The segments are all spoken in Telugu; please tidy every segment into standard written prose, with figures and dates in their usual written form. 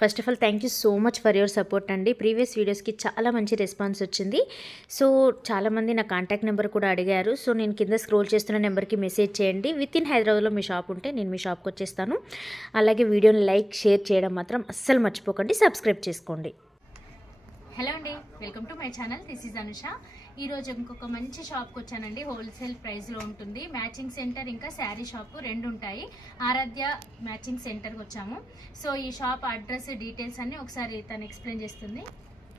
First of all thank you so much for your support అండి. ప్రీవియస్ వీడియోస్కి చాలా మంచి రెస్పాన్స్ వచ్చింది. సో చాలామంది నా కాంటాక్ట్ నెంబర్ కూడా అడిగారు. సో నేను కింద స్క్రోల్ చేస్తున్న నెంబర్కి మెసేజ్ చేయండి. విత్ ఇన్ హైదరాబాద్లో మీ షాప్ ఉంటే నేను మీ షాప్కి వచ్చేస్తాను. అలాగే వీడియోని లైక్ షేర్ చేయడం మాత్రం అస్సలు మర్చిపోకండి. సబ్స్క్రైబ్ చేసుకోండి. హలో అండి, welcome to my channel. This is Anusha. ఈరోజు ఇంకొక మంచి షాప్కి వచ్చానండి. హోల్సేల్ ప్రైస్లో ఉంటుంది. మ్యాచింగ్ సెంటర్ ఇంకా శారీ షాపు రెండు ఉంటాయి. ఆరాధ్య మ్యాచింగ్ సెంటర్కి వచ్చాము. సో ఈ షాప్ అడ్రస్ డీటెయిల్స్ అన్ని ఒకసారి తను ఎక్స్ప్లెయిన్ చేస్తుంది.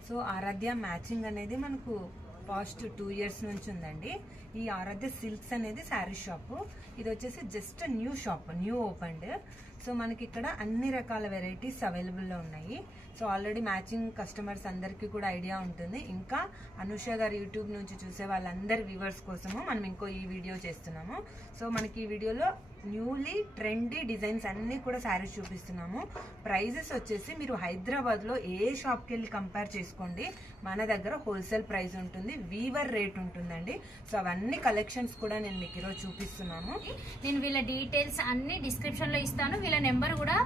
సో ఆరాధ్య మ్యాచింగ్ అనేది మనకు పాస్ట్ 2 years నుంచి ఉందండి. ఈ ఆరాధ్య సిల్క్స్ అనేది శారీ షాపు. ఇది వచ్చేసి just new shop, new opened. So మనకి ఇక్కడ అన్ని రకాల వెరైటీస్ అవైలబుల్లో ఉన్నాయి. సో ఆల్రెడీ మ్యాచింగ్ కస్టమర్స్ అందరికీ కూడా ఐడియా ఉంటుంది. ఇంకా అనుష గారు యూట్యూబ్ నుంచి చూసే వాళ్ళందరి వ్యూవర్స్ కోసము మనం ఇంకో ఈ వీడియో చేస్తున్నాము. సో మనకి ఈ వీడియోలో న్యూలీ ట్రెండీ డిజైన్స్ అన్నీ కూడా శారీస్ చూపిస్తున్నాము. ప్రైజెస్ వచ్చేసి మీరు హైదరాబాద్లో ఏ షాప్కి వెళ్ళి కంపేర్ చేసుకోండి, మన దగ్గర హోల్సేల్ ప్రైస్ ఉంటుంది, వీవర్ రేట్ ఉంటుందండి. సో అవన్నీ కలెక్షన్స్ కూడా నేను మీకు ఈరోజు చూపిస్తున్నాను. నేను వీళ్ళ డీటెయిల్స్ అన్ని డిస్క్రిప్షన్లో ఇస్తాను. వీళ్ళ నెంబర్ కూడా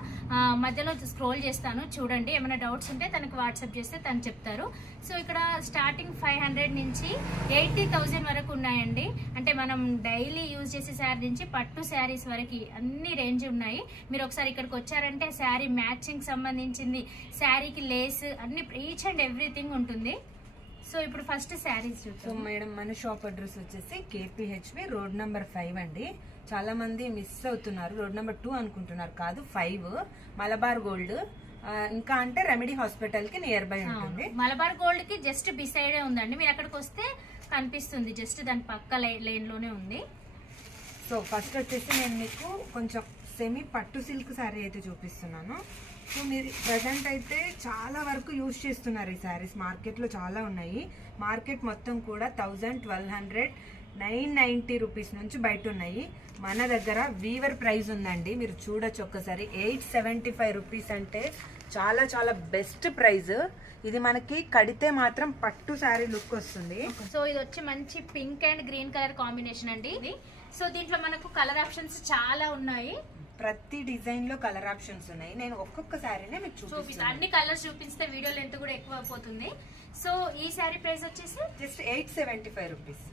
మధ్యలో స్క్రోల్ చేస్తాను, చూడండి. ఏమైనా డౌట్స్ ఉంటే తనకు వాట్సాప్ చేస్తే తను చెప్తారు. సో ఇక్కడ స్టార్టింగ్ 500 నుంచి 80,000 వరకు ఉన్నాయండి. అంటే మనం డైలీ యూజ్ చేసే శారీ నుంచి పట్టు శారీస్ వరకు అన్ని రేంజ్ ఉన్నాయి. మీరు ఒకసారి ఇక్కడికి వచ్చారంటే శారీ మ్యాచింగ్ సంబంధించింది, శారీకి లేస్ అన్ని ఈచ్ అండ్ ఎవ్రీథింగ్ ఉంటుంది. సో ఇప్పుడు ఫస్ట్ శారీస్ చూద్దాం. సో మేడం మన షాప్ అడ్రస్ వచ్చేసి KPHB రోడ్ నెంబర్ 5 అండి. చాలా మంది మిస్ అవుతున్నారు, రోడ్ నెంబర్ 2 అనుకుంటున్నారు, కాదు 5. మలబార్ గోల్డ్ ఇంకా అంటే రెమెడీ హాస్పిటల్ కి నియర్ బై ఉంటుంది. మలబార్ గోల్డ్ కి జస్ట్ బిసైడే ఉందండి. మీరు అక్కడికి వస్తే కనిపిస్తుంది, జస్ట్ దాని పక్క లైన్ లోనే ఉంది. సో ఫస్ట్ వచ్చేసి నేను మీకు కొంచెం సెమీ పట్టు సిల్క్ శారీ అయితే చూపిస్తున్నాను. సో మీరు ప్రజెంట్ అయితే చాలా వరకు యూజ్ చేస్తున్నారు ఈ శారీస్. మార్కెట్లో చాలా ఉన్నాయి. మార్కెట్ మొత్తం కూడా 1000, 1200, 990 రూపీస్ నుంచి బయట ఉన్నాయి. మన దగ్గర వీవర్ ప్రైస్ ఉందండి, మీరు చూడొచ్చు ఒక్కసారి. 875 రూపీస్ అంటే చాలా చాలా బెస్ట్ ప్రైస్. ఇది మనకి కడితే మాత్రం పట్టు శారీ లుక్ వస్తుంది. సో ఇది వచ్చి మంచి pink and green colour combination అండి ఇది. సో దీంట్లో మనకు కలర్ ఆప్షన్స్ చాలా ఉన్నాయి. ప్రతి డిజైన్ లో కలర్ ఆప్షన్స్ ఉన్నాయి. నేను ఒక్కొక్క శారీనే మీకు చూపిస్తాను. అన్ని కలర్స్ చూపిస్తే వీడియో లెంత్ కూడా ఎక్కువ అయిపోతుంది. సో ఈ శారీ ప్రైస్ వచ్చేసి జస్ట్ 875 రూపీస్.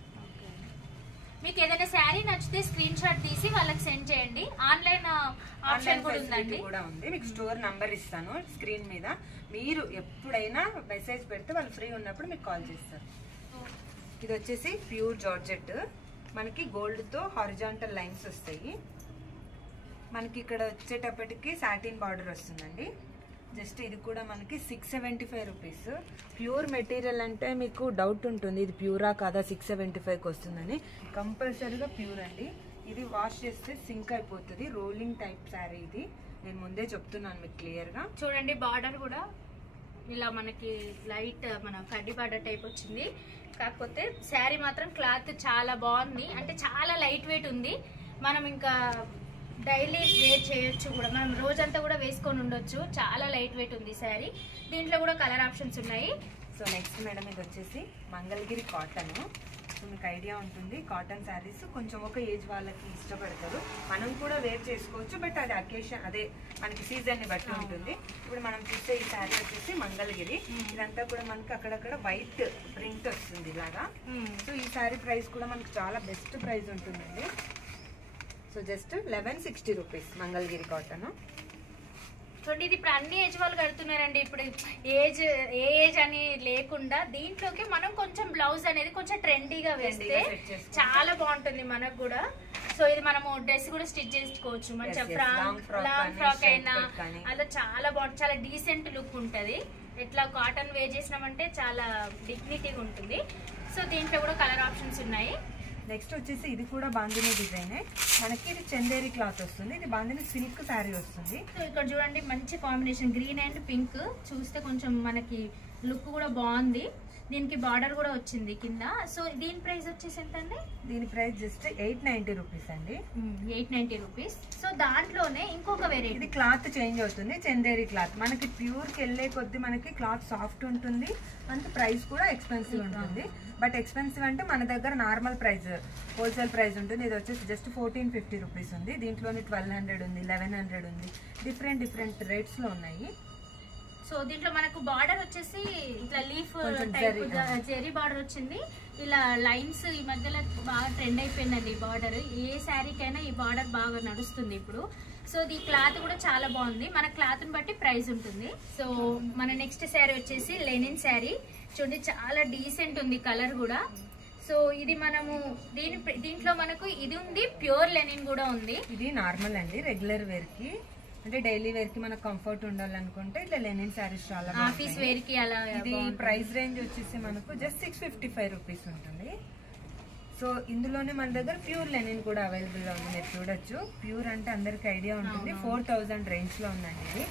మీకు ఏదైనా శారీ నచ్చితే స్క్రీన్ షాట్ తీసి వాళ్ళకి సెండ్ చేయండి. ఆన్లైన్ ఆప్షన్ కూడా ఉందండి, కూడా ఉంది. మీకు స్టోర్ నంబర్ ఇస్తాను స్క్రీన్ మీద. మీరు ఎప్పుడైనా మెసేజ్ పెడితే వాళ్ళు ఫ్రీ ఉన్నప్పుడు మీకు కాల్ చేస్తారు. ఇది వచ్చేసి ప్యూర్ జార్జెట్. మనకి గోల్డ్ తో హారిజాంటల్ లైన్స్ వస్తాయి. మనకి ఇక్కడ వచ్చేటప్పటికి సాటిన్ బార్డర్ వస్తుందండి. జస్ట్ ఇది కూడా మనకి 675 రూపీస్. ప్యూర్ మెటీరియల్ అంటే మీకు డౌట్ ఉంటుంది, ఇది ప్యూరా కాదా 675కి వస్తుందని. కంపల్సరీగా ప్యూర్ అండి. ఇది వాష్ చేస్తే సింక్ అయిపోతుంది. రోలింగ్ టైప్ శారీ ఇది, నేను ముందే చెప్తున్నాను మీకు క్లియర్ గా. చూడండి బార్డర్ కూడా ఇలా మనకి లైట్ మన కడ్డీ బార్డర్ టైప్ వచ్చింది. కాకపోతే శారీ మాత్రం క్లాత్ చాలా బాగుంది. అంటే చాలా లైట్ వెయిట్ ఉంది. మనం ఇంకా డైలీ వేర్ చేయొచ్చు కూడా, మనం రోజంతా కూడా వేసుకొని ఉండొచ్చు. చాలా లైట్ వెయిట్ ఉంది శారీ. దీంట్లో కూడా కలర్ ఆప్షన్స్ ఉన్నాయి. సో నెక్స్ట్ మేడం ఇది వచ్చేసి మంగళగిరి కాటన్. సో మీకు ఐడియా ఉంటుంది, కాటన్ శారీస్ కొంచెం ఒక ఏజ్ వాళ్ళకి ఇష్టపడతారు. మనం కూడా వేర్ చేసుకోవచ్చు, బట్ అది అకేషన్ అదే మనకి సీజన్ని బట్టి ఉంటుంది. ఇప్పుడు మనం చూసే ఈ శారీ వచ్చేసి మంగళగిరి. ఇదంతా కూడా మనకి అక్కడక్కడ వైట్ ప్రింట్ వస్తుంది ఇలాగా. సో ఈ శారీ ప్రైస్ కూడా మనకి చాలా బెస్ట్ ప్రైస్ ఉంటుందండి. So just 1160 rupees Mangalagiri cotton. చూడండి ఇది ఇప్పుడు అన్ని ఏజ్ వాళ్ళు కడుతున్నారండి. ఇప్పుడు ఏ ఏజ్ అని లేకుండా దీంట్లోకి మనం కొంచెం బ్లౌజ్ అనేది కొంచెం ట్రెండీగా వేస్తే చాలా బాగుంటుంది మనకు కూడా. సో ఇది మనము డ్రెస్ కూడా స్టిచ్ చేసుకోవచ్చు. మంచిగా లాంగ్ ఫ్రాక్ అయినా అలా చాలా బాగుంటుంది. చాలా డీసెంట్ లుక్ ఉంటుంది. ఇట్లా కాటన్ వేర్ చేసినామంటే చాలా డిగ్నిటీగా ఉంటుంది. సో దీంట్లో కూడా కలర్ ఆప్షన్స్ ఉన్నాయి. నెక్స్ట్ వచ్చేసి ఇది కూడా బాందిని డిజైన్. మనకి ఇది చందేరి క్లాత్ వస్తుంది. ఇది బాందిని సిల్క్ శారీ వస్తుంది. సో ఇక్కడ చూడండి మంచి కాంబినేషన్ గ్రీన్ అండ్ పింక్. చూస్తే కొంచెం మనకి లుక్ కూడా బాగుంది. దీనికి బార్డర్ కూడా వచ్చింది కింద. సో దీని ప్రైస్ వచ్చేసి ఎంత అండి? దీని ప్రైస్ జస్ట్ 890 రూపీస్ అండి. 890 రూపీస్. సో దాంట్లోనే ఇంకొక వెరైటీ, ఇది క్లాత్ చేంజ్ అవుతుంది. చందేరి క్లాత్ మనకి ప్యూర్కి వెళ్ళే కొద్ది మనకి క్లాత్ సాఫ్ట్ ఉంటుంది, అంత ప్రైస్ కూడా ఎక్స్పెన్సివ్ ఉంటుంది. బట్ ఎక్స్పెన్సివ్ అంటే మన దగ్గర నార్మల్ ప్రైస్ హోల్సేల్ ప్రైస్ ఉంటుంది. ఇది వచ్చేసి జస్ట్ 1450 రూపీస్ ఉంది. దీంట్లోనే 1200 ఉంది, 1100 ఉంది. డిఫరెంట్ రేట్స్లో ఉన్నాయి. సో దీంట్లో మనకు బార్డర్ వచ్చేసి ఇట్లా లీఫ్ కొంచెం టైప్ జెరీ బార్డర్ వచ్చింది. ఇలా లైన్స్ ఈ మధ్యలో బాగా ట్రెండ్ అయిపోయిందండి ఈ బార్డర్. ఏ శారీకైనా ఈ బార్డర్ బాగా నడుస్తుంది ఇప్పుడు. సో ఈ క్లాత్ కూడా చాలా బాగుంది. మన క్లాత్ ని బట్టి ప్రైస్ ఉంటుంది. సో మన నెక్స్ట్ శారీ వచ్చేసి లెనిన్ శారీ. చూడండి చాలా డీసెంట్ ఉంది కలర్ కూడా. సో ఇది మనము దీంట్లో మనకు ఇది ఉంది, ప్యూర్ లెనిన్ కూడా ఉంది. ఇది నార్మల్ అండి, రెగ్యులర్ వేర్ కి అంటే డైలీ వేర్ కి మనకు కంఫర్ట్ ఉండాలనుకుంటే ఇట్లా లెనిన్ శారీస్ చాలా ఆఫీస్ వేర్ కి అలా. ఇది ప్రైస్ రేంజ్ వచ్చేసి మనకు జస్ట్ 655 రూపీస్ ఉంటుంది. సో ఇందులోనే మన దగ్గర ప్యూర్ లెనిన్ కూడా అవైలబుల్ గా ఉంది. మీరు చూడొచ్చు, ప్యూర్ అంటే అందరికి ఐడియా ఉంటుంది. 4000 రేంజ్ లో ఉందండి. ఇది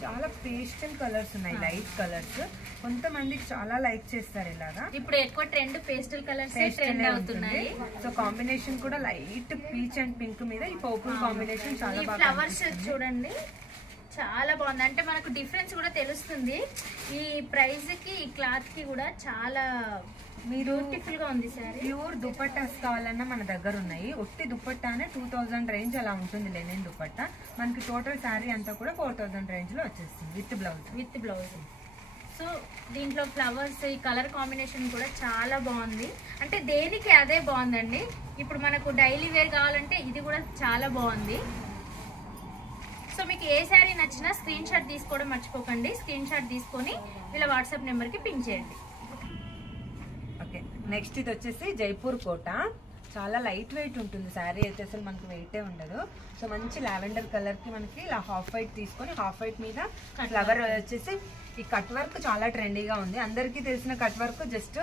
చాలా పేస్టల్ కలర్స్ ఉన్నాయి, లైట్ కలర్స్. కొంతమందికి చాలా లైక్ చేస్తారు ఇలాగా. ఇప్పుడు ఎక్కువ ట్రెండ్ పేస్టల్ కలర్స్ ట్రెండ్ అవుతున్నాయి. సో కాంబినేషన్ కూడా లైట్ పీచ్ అండ్ పింక్ మీద ఈ పర్పుల్ కాంబినేషన్ చాలా బాగా. ఫ్లవర్స్ చూడండి చాలా బాగుంది. అంటే మనకు డిఫరెన్స్ కూడా తెలుస్తుంది. ఈ ప్రైస్ కి ఈ క్లాత్ కి కూడా చాలా బ్యూటిఫుల్ గా ఉంది సార్. ప్యూర్ దుపట్టాస్ కావాలన్నా మన దగ్గర ఉన్నాయి. ఒట్టి దుపట్టానే 2000 రేంజ్ అలా ఉంటుంది లెనిన్ దుపట్టా. మనకి టోటల్ శారీ అంతా కూడా 4000 రేంజ్ లో వచ్చేస్తుంది విత్ బ్లౌజ్. సో దీంట్లో ఫ్లవర్స్ ఈ కలర్ కాంబినేషన్ కూడా చాలా బాగుంది. అంటే దేనికి అదే బాగుందండి. ఇప్పుడు మనకు డైలీ వేర్ కావాలంటే ఇది కూడా చాలా బాగుంది. సో మీకు ఏ శారీ నచ్చినా స్క్రీన్ షాట్ తీసుకోవడం మర్చిపోకండి. స్క్రీన్ షాట్ తీసుకొని ఇలా వాట్సాప్ నెంబర్కి పింక్ చేయండి. ఓకే, నెక్స్ట్ ఇది వచ్చేసి జైపూర్ కోట. చాలా లైట్ వెయిట్ ఉంటుంది శారీ అయితే, అసలు మనకు వెయిటే ఉండదు. సో మంచి లావెండర్ కలర్ కి మనకి ఇలా హాఫ్ వైట్ తీసుకొని హాఫ్ వైట్ మీద ఫ్లవర్ వచ్చేసి ఈ కట్ వర్క్ చాలా ట్రెండీగా ఉంది. అందరికీ తెలిసిన cut work just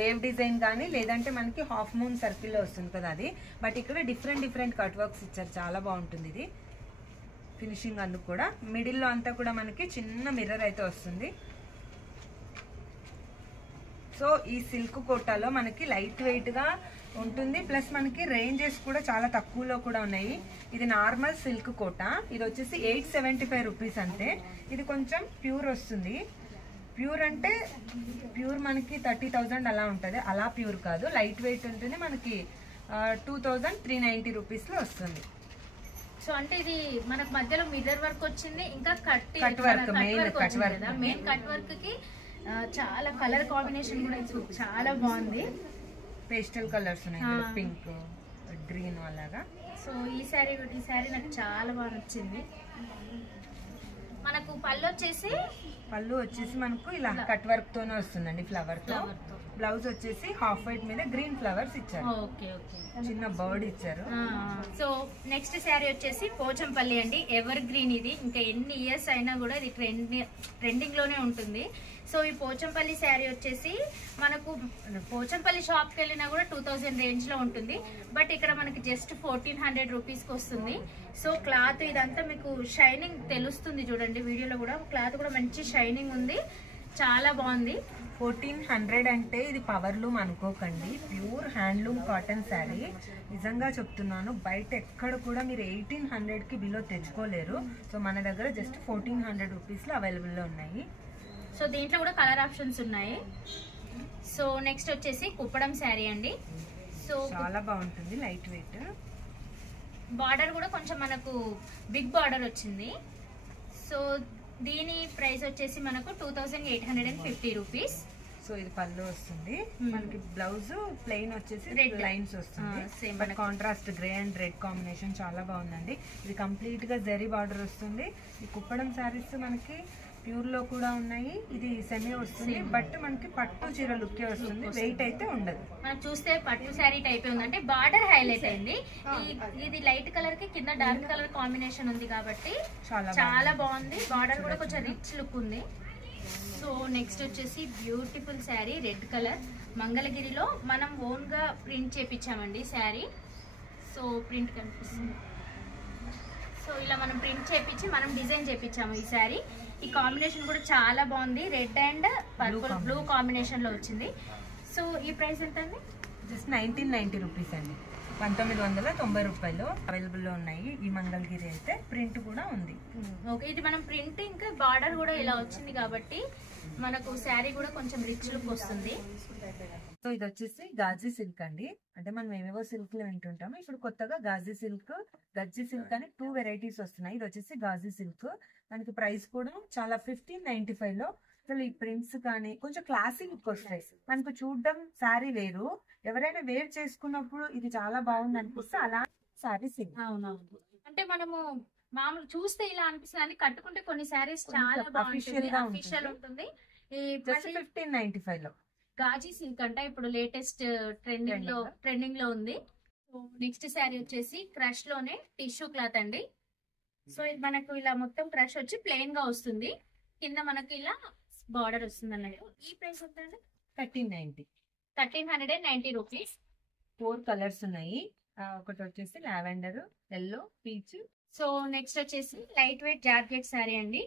wave design కానీ లేదంటే మనకి హాఫ్ మూన్ సర్కిల్లో వస్తుంది కదా అది. బట్ ఇక్కడ డిఫరెంట్ కట్ వర్క్స్ ఇచ్చారు, చాలా బాగుంటుంది. ఇది ఫినిషింగ్ అందుకు కూడా మిడిల్లో అంతా కూడా మనకి చిన్న మిర్రర్ అయితే వస్తుంది. సో ఈ సిల్క్ కోటాలో మనకి లైట్ వెయిట్ గా ఉంటుంది, ప్లస్ మనకి రేంజెస్ కూడా చాలా తక్కువలో కూడా ఉన్నాయి. ఇది నార్మల్ సిల్క్ కోట. ఇది వచ్చేసి 875 రూపీస్ అంతే. ఇది కొంచెం ప్యూర్ వస్తుంది. ప్యూర్ అంటే ప్యూర్ మనకి 30,000 అలా ఉంటుంది. అలా ప్యూర్ కాదు, లైట్ వెయిట్ ఉంటుంది. మనకి 2390 రూపీస్ లో వస్తుంది. సో అంటే ఇది మనకు మధ్యలో మిర్రర్ వర్క్ వచ్చింది, ఇంకా cut work main cut work కి చాలా కలర్ కాంబినేషన్ కూడా చాలా బాగుంది. పేస్టల్ కలర్స్ ఉన్నాయి, పింక్ గ్రీన్ అలాగా. సో ఈ శారీ నాకు చాలా బాగా నచ్చింది. మనకు పళ్ళు వచ్చేసి మనకు ఇలా కట్ వర్క్ తోనే వస్తుందండి, ఫ్లవర్ తో. బ్లౌజ్ వచ్చేసి హాఫ్ వైట్ మీద గ్రీన్ ఫ్లవర్స్ ఇచ్చారు. చిన్న బర్డ్ ఇచ్చారు. సో నెక్స్ట్ శారీ వచ్చేసి పోచంపల్లి అండి. Ever green. ఇది ఇంకా ఎన్ని ఇయర్స్ అయినా కూడా ఇది ట్రెండింగ్ లోనే ఉంటుంది. సో ఈ పోచంపల్లి శారీ వచ్చేసి మనకు పోచంపల్లి షాప్కి వెళ్ళినా కూడా 2000 రేంజ్ లో ఉంటుంది. బట్ ఇక్కడ మనకి జస్ట్ 1400 రూపీస్కి వస్తుంది. సో క్లాత్ ఇదంతా మీకు షైనింగ్ తెలుస్తుంది చూడండి, వీడియోలో కూడా క్లాత్ కూడా మంచి షైనింగ్ ఉంది, చాలా బాగుంది. 1400 అంటే ఇది పవర్ లూమ్ అనుకోకండి, ప్యూర్ హ్యాండ్లూమ్ కాటన్ శారీ. నిజంగా చెప్తున్నాను, బయట ఎక్కడ కూడా మీరు 1800 కి బిలో తెచ్చుకోలేరు. సో మన దగ్గర జస్ట్ 1400 రూపీస్ లో అవైలబుల్ లో ఉన్నాయి. సో దీంట్లో కూడా కలర్ ఆప్షన్స్ ఉన్నాయి. సో నెక్స్ట్ వచ్చేసి కుప్పడం శారీ అండి. సో చాలా బాగుంటుంది, లైట్ వెయిట్. బార్డర్ కూడా కొంచెం మనకు బిగ్ బార్డర్ వచ్చింది. సో దీని ప్రైస్ వచ్చేసి మనకు 2850 రూపీస్. సో ఇది పళ్ళు వస్తుంది. మనకి బ్లౌజ్ ప్లెయిన్ వచ్చేసి రెడ్ లైన్స్ వస్తుంది. But contrast grey and red combination చాలా బాగుందండి. ఇది కంప్లీట్ గా జరీ బార్డర్ వస్తుంది. ఈ కుప్పడం శారీస్ మనకి ప్యూర్ లో కూడా ఉన్నాయి. ఇది సెమీ వస్తుంది, బట్ మనకి పట్టు చీర లుక్కే వస్తుంది, వెయిట్ అయితే ఉండదు. మనం చూస్తే పట్టు శారీ టైప్ ఉంది, అంటే బార్డర్ హైలైట్ అయింది. ఇది లైట్ కలర్ కి కింద డార్క్ కలర్ కాంబినేషన్ ఉంది కాబట్టి చాలా బాగుంది. బార్డర్ కూడా కొంచెం రిచ్ లుక్ ఉంది. సో నెక్స్ట్ వచ్చేసి బ్యూటిఫుల్ శారీ, రెడ్ కలర్. మంగళగిరిలో మనం ఓన్ గా ప్రింట్ చేపించామండి శారీ. సో ప్రింట్ కనిపిస్తుంది. సో ఇలా మనం ప్రింట్ చేపించి మనం డిజైన్ చేపించాము ఈ శారీ. ఈ కాంబినేషన్ కూడా చాలా బాగుంది, red and purple blue combination లో వచ్చింది. సో ఈ ప్రైస్ ఎంత అండి? జస్ట్ 1990 రూపీస్ అండి. 1990 రూపాయలు అవైలబుల్ లో ఉన్నాయి. ఈ మంగళగిరి అయితే ప్రింట్ కూడా ఉంది. ఓకే, ఇది మనం ప్రింట్ ఇంకా బార్డర్ కూడా ఇలా వచ్చింది కాబట్టి మనకు శారీ కూడా కొంచెం రిచ్ లుక్ వస్తుంది. సో ఇది వచ్చేసి గాజీ సిల్క్ అండి. అంటే మనం ఏవేవో సిల్క్ లో వింటుంటాము, ఇప్పుడు కొత్తగా గాజీ సిల్క్, గజ్జి సిల్క్ అని 2 వెరైటీస్ వస్తున్నాయి. ఇది వచ్చేసి గాజీ సిల్క్. మనకి ప్రైస్ కూడా చాలా 1595 లో. అసలు ఈ ప్రింట్స్ కానీ కొంచెం క్లాసీ లుక్ వస్తాయి. మనకు చూడడం శారీ వేరు, ఎవరైనా వేర్ చేసుకున్నప్పుడు ఇది చాలా బాగుంది అనిపిస్తే అలా శారీ సిల్క్. అవునవును, అంటే మనము మామూలు చూస్తే ఇలా అనిపిస్తుంది అని కట్టుకుంటే కొన్ని శారీస్ చాలా అఫీషియల్ ఉంటుంది. 1595 లో గాజీ సిల్క్ అంట ఇప్పుడు లేటెస్ట్ ట్రెండింగ్ లో ఉంది. నెక్స్ట్ శారీ వచ్చేసి క్రష్ లోనే టిష్యూ క్లాత్ అండి. సో ఇది మనకు ఇలా మొత్తం క్రష్ వచ్చి ప్లెయిన్ గా వస్తుంది, కింద మనకి ఇలా బార్డర్ వస్తుంది అన్నట్టు. ఈ ప్రైస్ ఎంత అండి? 1390 రూపీస్. 4 కలర్స్ ఉన్నాయి. ఒకటి వచ్చేసి lavender, yellow, peach. So next వచ్చేసి లైట్ వెయిట్ జార్జెట్ శారీ అండి.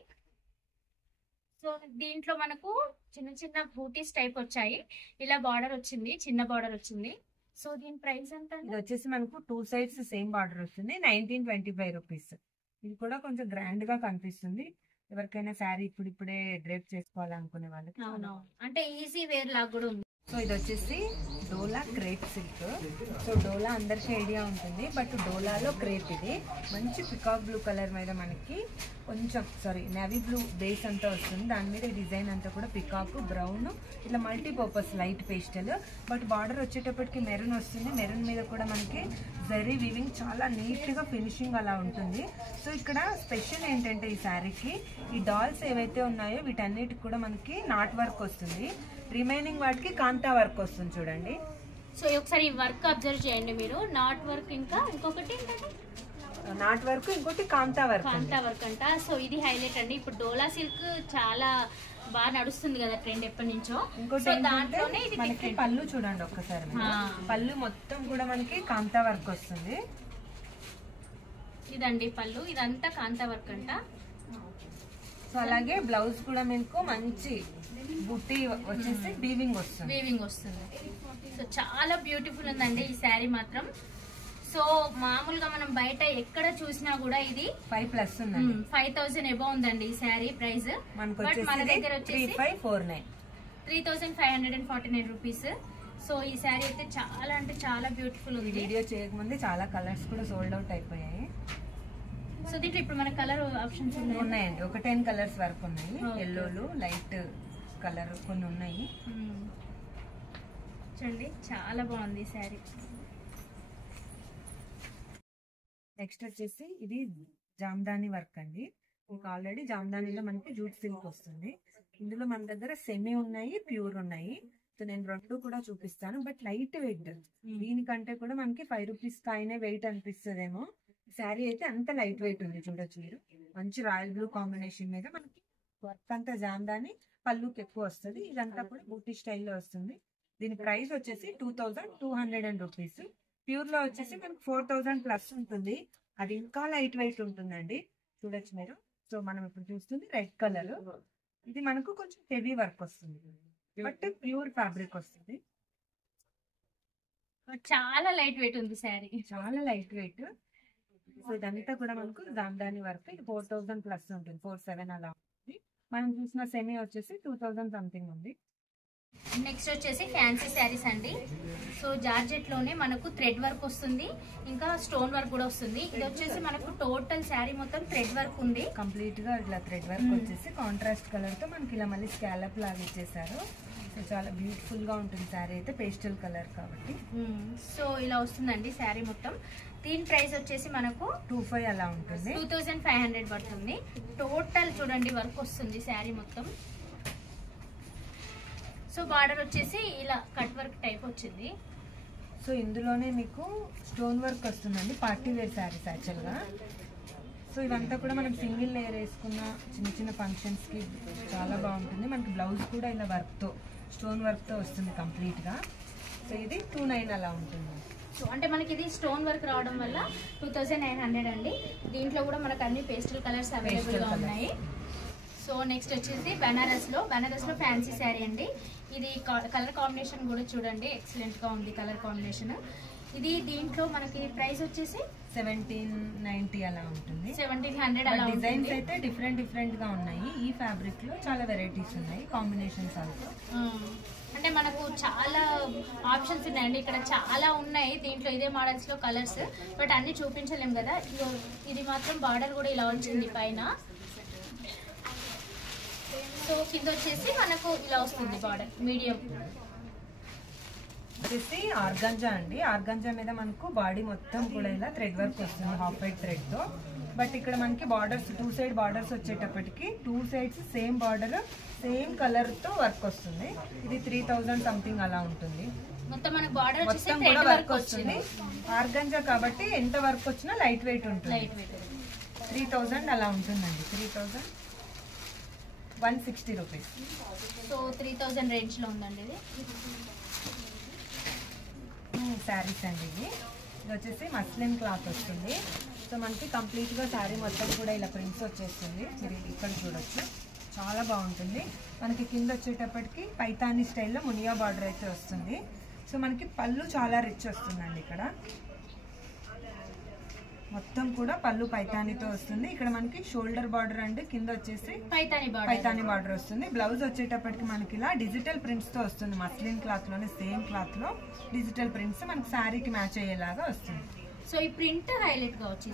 సో దీంట్లో మనకు చిన్న చిన్న బూటీస్ టైప్ వచ్చాయి, ఇలా బార్డర్ వచ్చింది, చిన్న బార్డర్ వచ్చింది. సో దీని ప్రైస్ ఎంత? ఇది వచ్చేసి మనకు 2 సైడ్స్ సేమ్ బార్డర్ వస్తుంది, 1925 రూపీస్. ఇది కూడా కొంచెం గ్రాండ్ గా కనిపిస్తుంది ఎవరికైనా శారీ ఇప్పుడిప్పుడే డ్రేప్ చేసుకోవాలనుకునే వాళ్ళకి. అవునవును, అంటే ఈజీ వేర్ లాగా కూడా ఉంది. సో ఇది వచ్చేసి డోలా క్రేప్ సిల్క్. సో డోలా అందరికీ ఐడియా ఉంటుంది, బట్ డోలాలో క్రేప్ ఇది. మంచి పికాక్ బ్లూ కలర్ మీద మనకి కొంచెం నేవీ బ్లూ బేస్ అంతా వస్తుంది, దాని మీద డిజైన్ అంతా కూడా పికాక్, బ్రౌన్, ఇట్లా multipurpose light pastel. But border వచ్చేటప్పటికి మెరూన్ వస్తుంది, మెరూన్ మీద కూడా మనకి జరీ వీవింగ్ చాలా నీట్ గా ఫినిషింగ్ అలా ఉంటుంది. సో ఇక్కడ స్పెషల్ ఏంటంటే ఈ శారీకి ఈ డాల్స్ ఏవైతే ఉన్నాయో వీటన్నిటికి కూడా మనకి నాట్ వర్క్ వస్తుంది, రిమైనింగ్ వాటికి కాంతా వర్క్ వస్తుంది చూడండి. సో ఒకసారి ఈ వర్క్ అబ్జర్వ్ చేయండి మీరు. నాట్ వర్క్ ఇంకా ఇంకొకటి నాట్ వర్క్, ఇంకోటి కాంతా వర్క్ అంట. సో ఇది హైలైట్ అండి. ఇప్పుడు డోలా సిల్క్ చాలా బాగా నడుస్తుంది కదా, ట్రెండ్ ఎప్పటి నుంచో. ఇంకోటి దాంట్లోనే మనకి పళ్ళు చూడండి ఒక్కసారి. పళ్ళు మొత్తం కూడా మనకి కాంతా వర్క్ వస్తుంది. ఇదండి పళ్ళు, ఇదంతా కాంతా వర్క్ అంట. సో అలాగే బ్లౌజ్ కూడా మీకు మంచి బుట్టి వచ్చేసి వీవింగ్ వస్తుంది. సో చాలా బ్యూటిఫుల్ ఉందండి ఈ శారీ మాత్రం. సో మామూలుగా మనం బయట ఎక్కడ చూసినా కూడా ఇది 5+ ఉంది, 5000 అబౌవ్ ఉందండి ఈ శారీ ప్రైస్. బట్ మన దగ్గర వచ్చేసి 3549 రూపీస్. సో ఈ శారీ అయితే చాలా అంటే చాలా బ్యూటిఫుల్ ఉంది. వీడియో చేయకముందే చాలా కలర్స్ కూడా సోల్డ్ అవుట్ అయిపోయాయి. సో దీంట్లో ఇప్పుడు మన కలర్ ఆప్షన్స్ ఉన్నాయండి, ఒక 10 కలర్స్ వరకు ఉన్నాయి. ఎల్లోలు, లైట్ కలర్ కొన్ని ఉన్నాయి. చూడండి చాలా బాగుంది ఈ శారీ. నెక్స్ట్ వచ్చేసి ఇది జామ్దాని వర్క్ అండి. ఇంకా ఆల్రెడీ జామ్దానిలో మనకి జూట్ సిల్క్ వస్తుంది. ఇందులో మన దగ్గర సెమీ ఉన్నాయి, ప్యూర్ ఉన్నాయి. సో నేను 2 కూడా చూపిస్తాను, బట్ లైట్ వెయిట్. దీనికంటే కూడా మనకి 5 రూపీస్ కాయనే వెయిట్ అనిపిస్తుందేమో. శారీ అయితే అంత లైట్ వెయిట్ ఉంది, చూడొచ్చు మీరు. మంచి రాయల్ బ్లూ కాంబినేషన్ మీద మనకి వర్క్ అంతా జామ్దాని, పళ్ళుకి ఎక్కువ వస్తుంది. ఇదంతా కూడా బూటీ స్టైల్లో వస్తుంది. దీని ప్రైస్ వచ్చేసి 2200 రూపీస్. ప్యూర్ లో వచ్చేసి మనకి 4000+ ఉంటుంది. అది ఇంకా లైట్ వెయిట్ ఉంటుందండి, చూడొచ్చు మీరు. సో మనం ఇప్పుడు చూస్తుంది రెడ్ కలర్. ఇది మనకు కొంచెం హెవీ వర్క్ వస్తుంది, బట్ ప్యూర్ ఫ్యాబ్రిక్ వస్తుంది. చాలా లైట్ వెయిట్ ఉంది శారీ, చాలా లైట్ వెయిట్. సో ఇదంతా కూడా మనకు జామ్దాని వర్క్. ఇది 4000+ ఉంటుంది, 47 అలా ఉంటుంది. మనం చూసిన సెమీ వచ్చేసి 2000 సంథింగ్ ఉంది. నెక్స్ట్ వచ్చేసి ఫ్యాన్సీ శారీస్ అండి. సో జార్జెట్ లోనే మనకు థ్రెడ్ వర్క్ వస్తుంది, ఇంకా స్టోన్ వర్క్ కూడా వస్తుంది. ఇది వచ్చేసి మనకు టోటల్ శారీ మొత్తం థ్రెడ్ వర్క్ ఉంది. కంప్లీట్ గా ఇట్లా థ్రెడ్ వర్క్ వచ్చేసి కాంట్రాస్ట్ కలర్ తో మనకి ఇలా మళ్ళీ స్కాలప్ లాగా ఇచ్చేసారు. సో చాలా బ్యూటిఫుల్ గా ఉంటుంది శారీ అయితే, పేస్టల్ కలర్ కాబట్టి. సో ఇలా వస్తుందండి శారీ మొత్తం. దీని ప్రైస్ వచ్చేసి మనకు 25 అలా ఉంటుంది, 2500 పడుతుంది. టోటల్ చూడండి వర్క్ వస్తుంది శారీ మొత్తం. సో బార్డర్ వచ్చేసి ఇలా కట్ వర్క్ టైప్ వచ్చింది. సో ఇందులోనే మీకు స్టోన్ వర్క్ వస్తుందండి, పార్టీ వేర్ శారీస్ యాక్చువల్గా. సో ఇదంతా కూడా మనం సింగిల్ లేయర్ వేసుకున్న చిన్న చిన్న ఫంక్షన్స్కి చాలా బాగుంటుంది. మనకి బ్లౌజ్ కూడా ఇలా వర్క్తో, స్టోన్ వర్క్తో వస్తుంది కంప్లీట్గా. సో ఇది 29 అలా ఉంటుంది. సో అంటే మనకి ఇది స్టోన్ వర్క్ రావడం వల్ల 2900 అండి. దీంట్లో కూడా మనకు అన్ని పేస్టల్ కలర్స్ అవైలబుల్గా ఉన్నాయి. సో నెక్స్ట్ వచ్చేసి బనారస్లో ఫ్యాన్సీ శారీ అండి. ఇది కలర్ కాంబినేషన్ కూడా చూడండి, ఎక్సలెంట్గా ఉంది కలర్ కాంబినేషన్. ఇది దీంట్లో మనకి ప్రైస్ వచ్చేసి 1790 అలా ఉంటుంది. 1700 అలా డిజైన్స్ అయితే డిఫరెంట్ గా ఉన్నాయి. ఈ ఫ్యాబ్రిక్ లో చాలా వెరైటీస్ ఉన్నాయి, కాంబినేషన్స్ ఆల్సో. అంటే మనకు చాలా ఆప్షన్స్ ఉన్నాయండి, ఇక్కడ చాలా ఉన్నాయి. దీంట్లో ఇదే మోడల్స్ లో కలర్స్, బట్ అన్ని చూపించలేం కదా. ఇది మాత్రం బార్డర్ కూడా ఇలా వచ్చింది పైన. సో కింద వచ్చేసి మనకు ఇలా వస్తుంది బార్డర్ మీడియం. వచ్చేసి ఆర్గంజా అండి. ఆర్గంజా మీద మనకు బాడీ మొత్తం కూడా ఇలా థ్రెడ్ వర్క్ వస్తుంది, హాఫ్ వైట్ థ్రెడ్ తో. బట్ ఇక్కడ మనకి బార్డర్స్ 2 సైడ్ బార్డర్స్ వచ్చేటప్పటికి 2 sides same border same colour తో వర్క్ వస్తుంది. ఇది 3000 సంథింగ్ అలా ఉంటుంది. మొత్తం మనకు బార్డర్ వచ్చేసి మొత్తం కూడా వర్క్ వస్తుంది. ఆర్గంజా కాబట్టి ఎంత వర్క్ వచ్చినా లైట్ వెయిట్ ఉంటుంది. 3000 అలా ఉంటుందండి. 3160 రూపీస్. సో 3000 రేంజ్ లో ఉందండి ఇది. శారీస్ అండి ఇది వచ్చేసి మస్లిన్ క్లాత్ వస్తుంది. సో మనకి కంప్లీట్ గా శారీ మొత్తం కూడా ఇలా ప్రింట్స్ వచ్చేస్తుంది. మీరు ఇక్కడ చూడొచ్చు, చాలా బాగుంటుంది. మనకి కింద వచ్చేటప్పటికి పైతానీ స్టైల్లో మునియా బార్డర్ అయితే వస్తుంది. సో మనకి పళ్ళు చాలా రిచ్ వస్తుందండి. ఇక్కడ మొత్తం కూడా పళ్ళు పైతానీతో వస్తుంది. ఇక్కడ మనకి షోల్డర్ బార్డర్ అండ్ కింద వచ్చేసి పైతానీ బార్డర్ వస్తుంది. బ్లౌజ్ వచ్చేటప్పటికి మనకి ఇలా డిజిటల్ ప్రింట్స్ తో వస్తుంది. మస్లిన్ క్లాత్ లోనే సేమ్ క్లాత్ లో డిజిటల్ ప్రింట్స్ మనకి శారీకి మ్యాచ్ అయ్యేలాగా వస్తుంది. సో ఈ ప్రింట్ హైలైట్ గా వచ్చి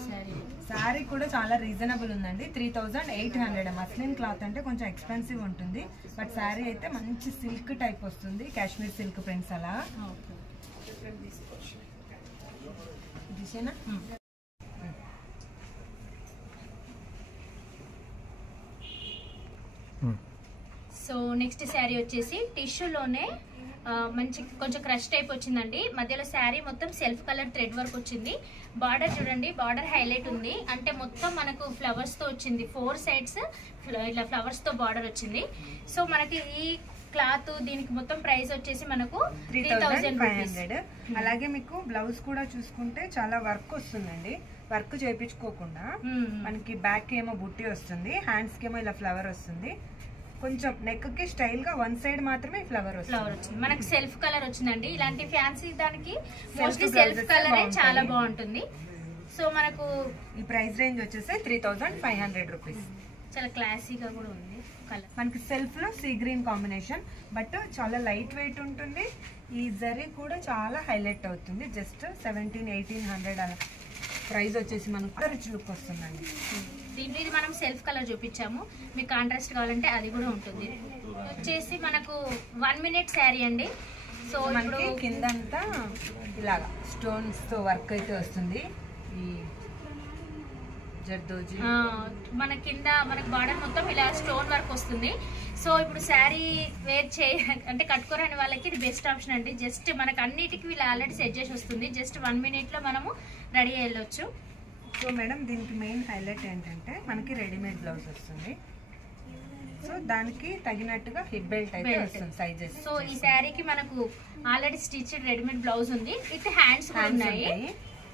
శారీ కూడా చాలా రీజనబుల్ ఉందండి. 3800. మస్లిన్ క్లాత్ అంటే కొంచెం ఎక్స్పెన్సివ్ ఉంటుంది, బట్ శారీ అయితే మంచి సిల్క్ టైప్ వస్తుంది, కాశ్మీర్ సిల్క్ ప్రింట్స్ అలా. సో నెక్స్ట్ శారీ వచ్చేసి టిష్యూలోనే మంచి కొంచెం క్రష్ టైప్ వచ్చిందండి. మధ్యలో శారీ మొత్తం సెల్ఫ్ కలర్ థ్రెడ్ వర్క్ వచ్చింది. బార్డర్ చూడండి, బార్డర్ హైలైట్ ఉంది. అంటే మొత్తం మనకు ఫ్లవర్స్ తో వచ్చింది. 4 సైడ్స్ ఇట్లా ఫ్లవర్స్ తో బార్డర్ వచ్చింది. సో మనకి ఈ క్లాత్ దీనికి మొత్తం ప్రైస్ వచ్చేసి మనకు 3500. అలాగే మీకు బ్లౌజ్ కూడా చూసుకుంటే చాలా వర్క్ వస్తుందండి. వర్క్ చేయించుకోకుండా మనకి బ్యాక్ ఏమో బుట్టి వస్తుంది, హ్యాండ్స్ కి ఏమో ఇలా ఫ్లవర్ వస్తుంది. కొంచెం నెక్ కి స్టైల్ గా 1 సైడ్ మాత్రమే ఫ్లవర్ వచ్చింది. మనకి సెల్ఫ్ కలర్ వచ్చిందండి. ఇలాంటి ఫ్యాన్సీ దానికి మోస్ట్లీ సెల్ఫ్ కలర్ చాలా బాగుంటుంది. సో మనకు ఈ ప్రైస్ రేంజ్ వచ్చేసి 3500 రూపీస్. చాలా క్లాసీగా కూడా ఉంది కలర్. మనకి సెల్ఫ్ లో సీ గ్రీన్ కాంబినేషన్, బట్ చాలా లైట్ వెయిట్ ఉంటుంది. ఈ జరీ కూడా చాలా హైలైట్ అవుతుంది. జస్ట్ 1700-1800 అలా ప్రైస్ వచ్చేసి మనకు రిచ్ లుక్ వస్తుందండి. దీంట్లో ఇది మనం సెల్ఫ్ కలర్ చూపించాము, మీకు కాంట్రాస్ట్ కావాలంటే అది కూడా ఉంటుంది. వచ్చేసి మనకు 1 మినిట్ శారీ అండి. సో మనకి కిందంతా ఇలాగా స్టోన్స్ తో వర్క్ అయితే వస్తుంది. ఈ జర్దోజీ మన కింద మనకు బార్డర్ మొత్తం ఇలా స్టోన్ వర్క్ వస్తుంది. సో ఇప్పుడు శారీ వేర్ అంటే కట్టుకోరని వాళ్ళకి ఇది బెస్ట్ ఆప్షన్ అండి. జస్ట్ మనకు అన్నిటికీ వీళ్ళు ఆల్రెడీ సెట్ చేసి వస్తుంది. జస్ట్ 1 మినిట్ లో మనము రెడీ అయ్యొచ్చు. సో మేడం దీనికి మెయిన్ హైలైట్ ఏంటంటే మనకి రెడీమేడ్ బ్లౌజ్ వస్తుంది. సో దానికి తగినట్టుగా హిప్ బెల్ట్ అయితే వస్తుంది సైజెస్. సో ఈ శారీకి మనకు ఆల్రెడీ స్టిచ్డ్ రెడీమేడ్ బ్లౌజ్ ఉంది, విత్ హ్యాండ్స్ ఉన్నాయి.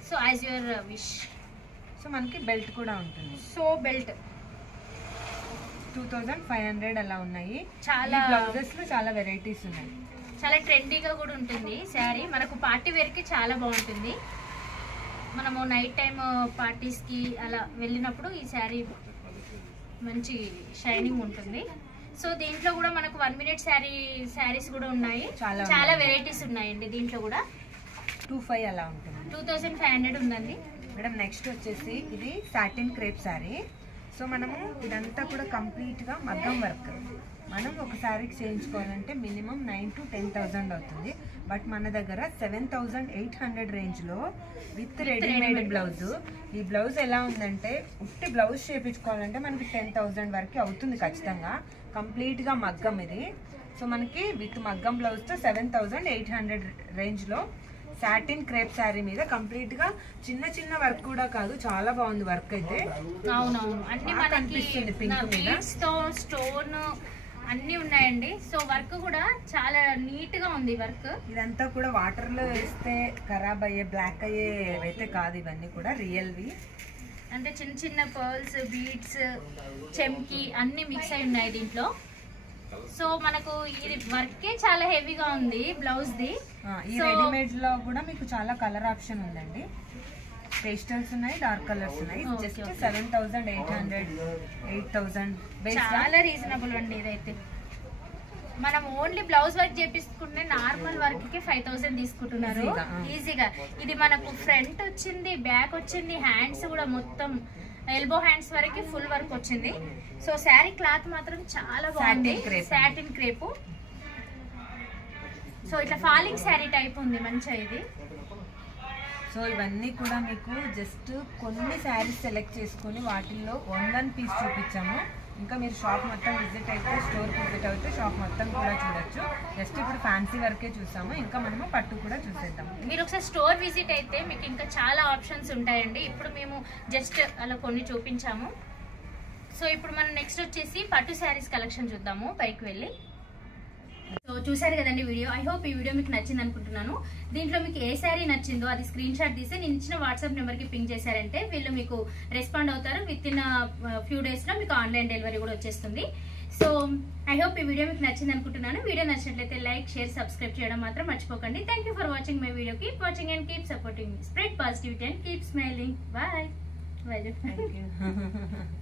So as your wish. So మనకి బెల్ట్ కూడా ఉంటుంది. సో బెల్ట్ 2500 అలా ఉన్నాయి. చాలా బ్లౌజెస్ లో చాలా వెరైటీస్ ఉన్నాయి. చాలా ట్రెండీగా కూడా ఉంటుంది శారీ. మనకు పార్టీ వేర్ కి చాలా బాగుంటుంది. మనము నైట్ టైం పార్టీస్ కి అలా వెళ్ళినప్పుడు ఈ శారీ మంచి షైనింగ్ ఉంటుంది. సో దీంట్లో కూడా మనకు 1 మినిట్ శారీస్ కూడా ఉన్నాయి. చాలా వెరైటీస్ ఉన్నాయండి. దీంట్లో కూడా 25 అలా ఉంటుంది. 2500 ఉందండి మేడం. నెక్స్ట్ వచ్చేసి ఇది సాటిన్ క్రేప్ శారీ. సో మనము ఇదంతా కూడా కంప్లీట్ గా మగ్గం వర్క్. మనం ఒక శారీకి చేయించుకోవాలంటే మినిమం 9,000 to 10,000 అవుతుంది. బట్ మన దగ్గర 7,800 రేంజ్ లో విత్ రెడీమేడ్ బ్లౌజ్. ఈ బ్లౌజ్ ఎలా ఉందంటే ఉట్టి బ్లౌజ్ చేయించుకోవాలంటే మనకి 10,000 వరకు అవుతుంది ఖచ్చితంగా. కంప్లీట్ గా మగ్గం ఇది. సో మనకి విత్ మగ్గం బ్లౌజ్ తో 7,800 రేంజ్ లో సాటిన్ క్రేప్ శారీ మీద కంప్లీట్ గా చిన్న చిన్న వర్క్ కూడా కాదు, చాలా బాగుంది వర్క్ అయితే. అవునవును, అన్ని మనకి బీడ్స్ తో స్టోన్ అన్ని ఉన్నాయండి. సో వర్క్ కూడా చాలా నీట్ గా ఉంది వర్క్. ఇదంతా కూడా వాటర్ లో వేస్తే ఖరాబ్ అయ్యే బ్లాక్ అయ్యే అయితే కాదు, ఇవన్నీ కూడా రియల్వి. అంటే చిన్న చిన్న పర్ల్స్, బీడ్స్, చెమ్కి అన్ని మిక్స్ అయి ఉన్నాయి దీంట్లో. సో మనకు ఇది వర్కే చాలా హెవీగా ఉంది బ్లౌజ్ ది. ఈ రెడీమేడ్ లో కూడా మీకు చాలా కలర్ ఆప్షన్ ఉందండి. పేస్టల్స్ ఉన్నాయి, డార్క్ కలర్స్ ఉన్నాయి. జస్ట్ 7,800 8,000 చాలా రీజనబుల్ అండి ఇదైతే. మనం ఓన్లీ బ్లౌజ్ వర్క్ చేపిస్తుంటే నార్మల్ వర్క్ కి 5,000 తీసుకుంటున్నారు ఈజీగా. ఇది మనకు ఫ్రంట్ వచ్చింది, బ్యాక్ వచ్చింది, హ్యాండ్స్ కూడా మొత్తం ఎల్బో హ్యాండ్స్ వరకు ఫుల్ వర్క్ వచ్చింది. సో శారీ క్లాత్ మాత్రం చాలా బాగుంది, సాటిన్ క్రేప్. సో ఇట్లా ఫాలింగ్ శారీ టైప్ ఉంది మంచిగా ఇది. సో ఇవన్నీ కూడా మీకు జస్ట్ కొన్ని శారీస్ సెలెక్ట్ చేసుకుని వాటిల్లో 1 పీస్ చూపించాము. ఇంకా మీరు షాప్ మొత్తం విజిట్ అయితే, స్టోర్ విజిట్ అయితే షాప్ మొత్తం కూడా చూడొచ్చు. జస్ట్ ఇప్పుడు ఫ్యాన్సీ వర్కే చూసాము, ఇంకా మనము పట్టు కూడా చూసేద్దాం. మీరు ఒకసారి స్టోర్ విజిట్ అయితే మీకు ఇంకా చాలా ఆప్షన్స్ ఉంటాయండి. ఇప్పుడు మేము జస్ట్ అలా కొన్ని చూపించాము. సో ఇప్పుడు మనం నెక్స్ట్ వచ్చేసి పట్టు శారీస్ కలెక్షన్ చూద్దాము పైకి వెళ్ళి. సో చూసారు కదండి వీడియో. ఐ హోప్ ఈ వీడియో మీకు నచ్చింది అనుకుంటున్నాను. దీంట్లో మీకు ఏ శారీ నచ్చిందో అది స్క్రీన్ షాట్ తీసి నేను ఇచ్చిన వాట్సాప్ నెంబర్కి పింక్ చేశారంటే వీళ్ళు మీకు రెస్పాండ్ అవుతారు. విత్ ఇన్ ఫ్యూ డేస్లో మీకు ఆన్లైన్ డెలివరీ కూడా వచ్చేస్తుంది. సో ఐ హోప్ ఈ వీడియో మీకు నచ్చింది అనుకుంటున్నాను. వీడియో నచ్చినట్లయితే లైక్, షేర్, సబ్స్క్రైబ్ చేయడం మాత్రం మర్చిపోకండి. Thank you for watching my video. Keep watching and keep supporting మీ. Spread positivity and keep smiling. Bye. Thank you.